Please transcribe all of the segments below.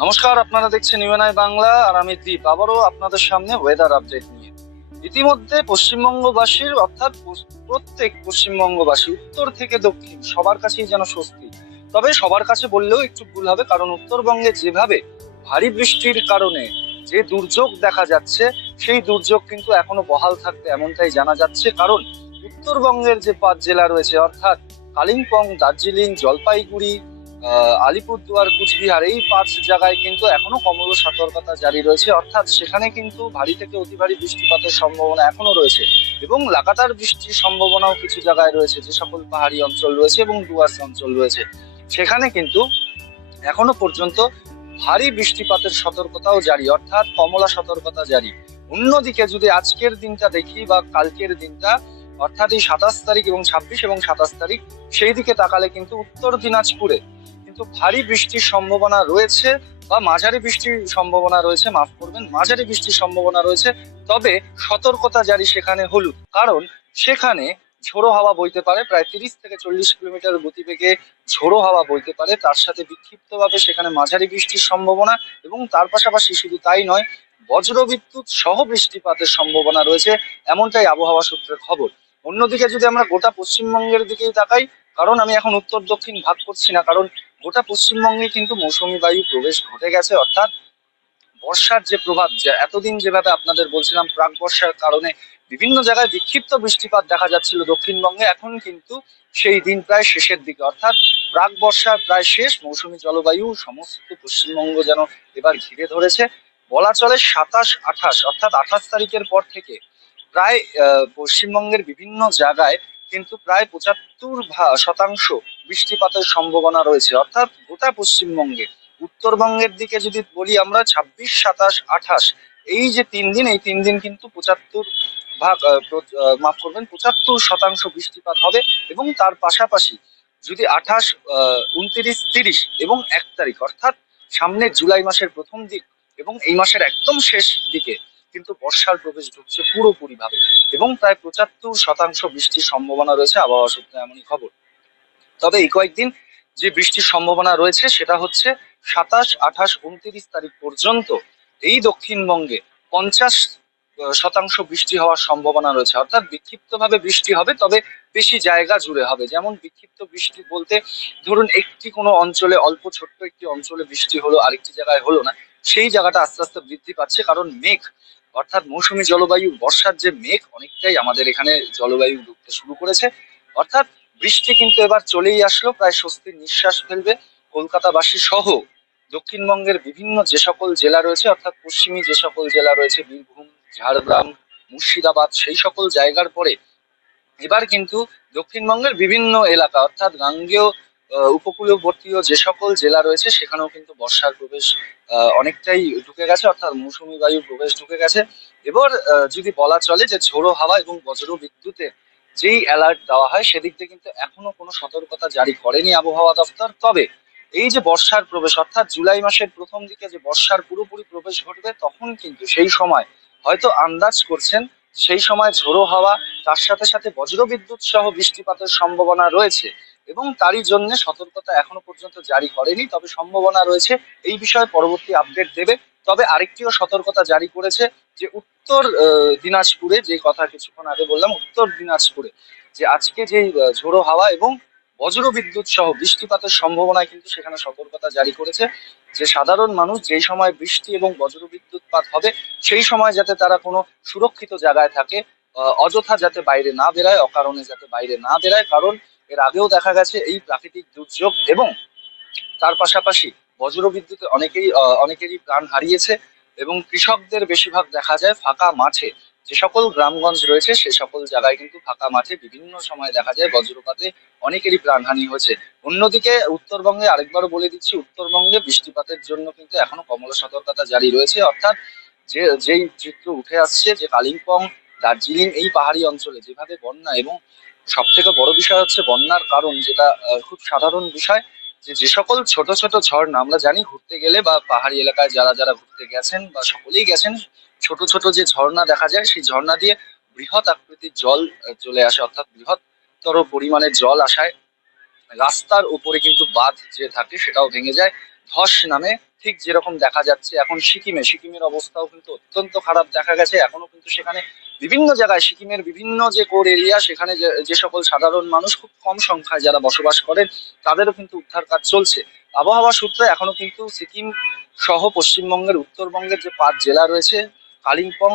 নমস্কার, আপনারা দেখছেন ইউএনআই বাংলা, আর আমি দীপ। আবারও আপনাদের সামনে ওয়েদার আপডেট নিয়ে। ইতিমধ্যে পশ্চিমবঙ্গবাসীর, অর্থাৎ প্রত্যেক পশ্চিমবঙ্গবাসী, উত্তর থেকে দক্ষিণ, সবার কাছেই যেন স্বস্তি। তবে সবার কাছে বললেও একটু ভুল হবে, কারণ উত্তরবঙ্গে যেভাবে ভারী বৃষ্টির কারণে যে দুর্যোগ দেখা যাচ্ছে, সেই দুর্যোগ কিন্তু এখনও বহাল থাকবে এমনটাই জানা যাচ্ছে। কারণ উত্তরবঙ্গের যে পাঁচ জেলা রয়েছে, অর্থাৎ কালিম্পং, দার্জিলিং, জলপাইগুড়ি আলিপুরদুয়ার, কুচবিহার এই পাঁচ জায়গায় কিন্তু এখনও কমল সতর্কতা জারি রয়েছে। অর্থাৎ সেখানে কিন্তু ভারী থেকে অতি ভারী বৃষ্টিপাতের সম্ভাবনা এখনও রয়েছে এবং লাগাতার বৃষ্টির সম্ভাবনাও কিছু জায়গায় রয়েছে, যে সকল পাহাড়ি অঞ্চল রয়েছে এবং ডুয়ার্স অঞ্চল রয়েছে। সেখানে কিন্তু এখনও পর্যন্ত ভারী বৃষ্টিপাতের সতর্কতাও জারি, অর্থাৎ কমলা সতর্কতা জারি। অন্যদিকে যদি আজকের দিনটা দেখি বা কালকের দিনটা, অর্থাৎ এই সাতাশ তারিখ এবং ছাব্বিশ এবং সাতাশ তারিখ, সেই দিকে তাকালে কিন্তু উত্তর দিনাজপুরে কিন্তু ভারী বৃষ্টির সম্ভাবনা রয়েছে বা মাঝারি বৃষ্টির সম্ভাবনা রয়েছে, মাফ করবেন, মাঝারি বৃষ্টির সম্ভাবনা রয়েছে, তবে সতর্কতা জারি সেখানে হলুদ, কারণ সেখানে ঝোড়ো হাওয়া বইতে পারে, প্রায় তিরিশ থেকে চল্লিশ কিলোমিটার গতিবেগে ঝোড়ো হাওয়া বইতে পারে, তার সাথে বিক্ষিপ্তভাবে সেখানে মাঝারি বৃষ্টির সম্ভাবনা এবং তার পাশাপাশি শুধু তাই নয়, বজ্রবিদ্যুৎ সহ বৃষ্টিপাতের সম্ভাবনা রয়েছে, এমনটাই আবহাওয়া সূত্রের খবর। অন্যদিকে যদি আমরা গোটা পশ্চিমবঙ্গের দিকেই তাকাই, কারণ আমি এখন উত্তর দক্ষিণ ভাগ করছি না, কারণ গোটা পশ্চিমবঙ্গে কিন্তু মৌসুমী বায়ু প্রবেশ ঘটে গেছে, অর্থাৎ বর্ষার যে প্রভাব, যে এতদিন যেভাবে আপনাদের বলছিলাম প্রাক বর্ষার কারণে বিভিন্ন জায়গায় বিক্ষিপ্ত বৃষ্টিপাত দেখা যাচ্ছিল দক্ষিণবঙ্গে, এখন কিন্তু সেই দিন প্রায় শেষের দিকে, অর্থাৎ প্রাক বর্ষার প্রায় শেষ, মৌসুমী জলবায়ু সমস্ত পশ্চিমবঙ্গ যেন এবার ঘিরে ধরেছে। বলা চলে সাতাশ আঠাশ, অর্থাৎ আঠাশ তারিখের পর থেকে প্রায় পশ্চিমবঙ্গের বিভিন্ন জায়গায় কিন্তু প্রায় পঁচাত্তর শতাংশ বৃষ্টিপাতের সম্ভাবনা রয়েছে। অর্থাৎ গোটা পশ্চিমবঙ্গে। উত্তরবঙ্গের দিকে যদি বলি আমরা, ছাব্বিশ, সাতাশ, আঠাশ, এই যে তিন দিন, এই তিন দিন কিন্তু পঁচাত্তর ভাগ মাফ করবেন, পঁচাত্তর শতাংশ বৃষ্টিপাত হবে এবং তার পাশাপাশি যদি আঠাশ উনত্রিশ, তিরিশ এবং এক তারিখ, অর্থাৎ সামনের জুলাই মাসের প্রথম দিক এবং এই মাসের একদম শেষ দিকে বর্ষার প্রবেশ ঢুকছে পুরোপুরি ভাবে এবং প্রায় পঁচাত্তর শতাংশ বৃষ্টির সম্ভাবনা রয়েছে আবহাওয়া সূত্রে এমনই খবর। তবে এই কয়েকদিন যে বৃষ্টির সম্ভাবনা রয়েছে সেটা হচ্ছে সাতাশ, আঠাশ, উনত্রিশ তারিখ পর্যন্ত এই দক্ষিণবঙ্গে পঞ্চাশ শতাংশ বৃষ্টি হওয়ার সম্ভাবনা রয়েছে। অর্থাৎ বিক্ষিপ্তভাবে বৃষ্টি হবে, তবে বেশি জায়গা জুড়ে হবে। যেমন বিক্ষিপ্ত বৃষ্টি বলতে ধরুন একটি কোনো অঞ্চলে, অল্প ছোট্ট একটি অঞ্চলে বৃষ্টি হলো, আরেকটি জায়গায় হলো না, সেই জায়গাটা আস্তে আস্তে বৃদ্ধি পাচ্ছে। কারণ মেঘ অর্থাৎ মৌসুমী জলবায়ু, বর্ষার যে মেঘ, অনেকটাই আমাদের এখানে জলবায়ু ঢুকতে শুরু করেছে। অর্থাৎ বৃষ্টি কিন্তু এবার চলেই আসলো, প্রায় স্বস্তির নিঃশ্বাস ফেলবে কলকাতাবাসী সহ। দক্ষিণবঙ্গের বিভিন্ন যে সকল জেলা রয়েছে, অর্থাৎ পশ্চিমী যে সকল জেলা রয়েছে, বীরভূম, ঝাড়গ্রাম, মুর্শিদাবাদ, সেই সকল জায়গার পরে এবার কিন্তু দক্ষিণবঙ্গের বিভিন্ন এলাকা, অর্থাৎ গাঙ্গেয় আহ, উপকূলবর্তীয় যে সকল জেলা রয়েছে সেখানেও কিন্তু বর্ষার প্রবেশ অনেকটাই ঢুকে গেছে অর্থাৎ মৌসুমী বায়ুর প্রবেশ ঢুকে গেছে। এবার যদি বলা চলে যে ঝোড়ো হাওয়া এবং বজ্র বিদ্যুতে যেই অ্যালার্ট দেওয়া হয় সেদিক থেকে কিন্তু এখনও কোনো সতর্কতা জারি করেনি আবহাওয়া দপ্তর। তবে এই যে বর্ষার প্রবেশ অর্থাৎ জুলাই মাসের প্রথম দিকে যে বর্ষার পুরোপুরি প্রবেশ ঘটবে তখন কিন্তু সেই সময় হয়তো আন্দাজ করছেন সেই সময় ঝোড়ো হাওয়া তার সাথে সাথে বজ্রবিদ্যুৎ সহ বৃষ্টিপাতের সম্ভাবনা রয়েছে। এবং তারই জন্য সতর্কতা এখনও পর্যন্ত জারি করেনি। তবে সম্ভাবনা রয়েছে এই বিষয়ে পরবর্তী আপডেট দেবে। তবে আরেকটিও সতর্কতা জারি করেছে যে উত্তর দিনাজপুরে যে কথা কিছুক্ষণ আগে বললাম, উত্তর দিনাজপুরে যে আজকে যে ঝোড়ো হাওয়া এবং বজ্রবিদ্যুৎ সহ বৃষ্টিপাতের সম্ভাবনায় কিন্তু সেখানে সতর্কতা জারি করেছে যে সাধারণ মানুষ যেই সময় বৃষ্টি এবং বজ্রবিদ্যুৎ পাত হবে, সেই সময় যাতে তারা কোনো সুরক্ষিত জায়গায় থাকে অযথা যাতে বাইরে না বেরায়, অকারণে যাতে বাইরে না বেরায়। কারণ এর আগেও দেখা গেছে এই প্রাকৃতিক দুর্যোগ এবং তার পাশাপাশি বজ্রবিদ্যুতে অনেকেই অনেকেরই প্রাণ হারিয়েছে এবং কৃষকদের বেশিরভাগ দেখা যায় ফাঁকা মাঠে। যে সকল গ্রামগঞ্জ রয়েছে, সে সকল জায়গায় কিন্তু ফাঁকা মাঠে বিভিন্ন সময় দেখা যায় বজ্রপাতে অনেকেরই প্রাণহানি হয়েছে। অন্যদিকে উত্তরবঙ্গে আরেকবারও বলে দিচ্ছি, উত্তরবঙ্গে বৃষ্টিপাতের জন্য কিন্তু এখনও কমলা সতর্কতা জারি রয়েছে। অর্থাৎ যে, যেই চিত্র উঠে আসছে, যে কালিম্পং, দার্জিলিং, এই পাহাড়ি অঞ্চলে যেভাবে বন্যা এবং সব থেকে বড় বিষয় হচ্ছে বন্যার কারণ, যেটা খুব সাধারণ বিষয় যে যে সকল ছোট ছোট ঝর্ণা, আমরা জানি ঘুরতে গেলে বা পাহাড়ি এলাকায় যারা যারা ঘুরতে গেছেন বা সকলেই গেছেন, ছোট ছোট যে ঝর্ণা দেখা যায়, সেই ঝর্ণা দিয়ে বৃহৎ আকৃতির জল চলে আসে, অর্থাৎ বৃহত্তর পরিমাণে জল আসায়। রাস্তার উপরে কিন্তু বাঁধ যে থাকে, সেটাও ভেঙে যায়। ধস নামে ঠিক যেরকম দেখা যাচ্ছে, এখন সিকিমে, সিকিমের অবস্থাও কিন্তু অত্যন্ত খারাপ দেখা গেছে। এখনও কিন্তু সেখানে বিভিন্ন জায়গায় সিকিমের বিভিন্ন যে কোর এরিয়া, সেখানে যে সকল সাধারণ মানুষ খুব কম সংখ্যায় যারা বসবাস করেন, তাদেরও কিন্তু উদ্ধার কাজ চলছে। আবহাওয়া সূত্রে এখনও কিন্তু সিকিম সহ পশ্চিমবঙ্গের উত্তরবঙ্গের যে পাঁচ জেলা রয়েছে, কালিম্পং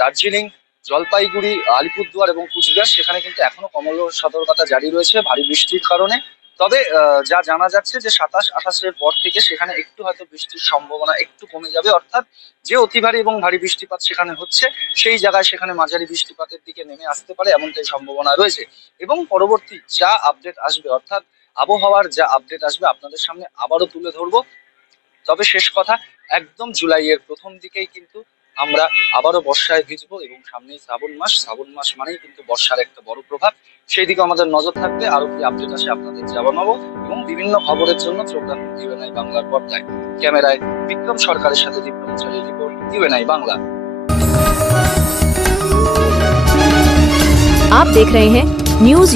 দার্জিলিং, জলপাইগুড়ি, আলিপুরদুয়ার এবং কুচবিহার, সেখানে কিন্তু এখনও কমল সতর্কতা জারি রয়েছে, ভারী বৃষ্টির কারণে। তবে যা জানা যাচ্ছে যে সাতাশ আঠাশের পর থেকে সেখানে একটু হয়তো বৃষ্টির সম্ভাবনা একটু কমে যাবে, অর্থাৎ যে অতি ভারী এবং ভারী বৃষ্টিপাত সেখানে হচ্ছে, সেই জায়গায় সেখানে মাঝারি বৃষ্টিপাতের দিকে নেমে আসতে পারে এমনটাই সম্ভাবনা রয়েছে। এবং পরবর্তী যা আপডেট আসবে, অর্থাৎ আবহাওয়ার যা আপডেট আসবে আপনাদের সামনে আবারও তুলে ধরবো। তবে শেষ কথা, একদম জুলাইয়ের প্রথম দিকেই কিন্তু আমরা আবারও বর্ষায় ভিজবো এবং সামনেই শ্রাবণ মাস শ্রাবণ মাস মানেই কিন্তু বর্ষার একটা বড় প্রভাব সেই দিকে আমাদের নজর থাকবে আরো কি আপডেট আসে আপনাদের জানাবো এবং বিভিন্ন খবরের জন্য চোখ রাখুন ইউএনআই বাংলার পর্দায় ক্যামেরায় বিক্রম সরকারের সাথে দীপ্রমচারী রিপোর্ট ইউএনআই বাংলা आप देख रहे हैं न्यूज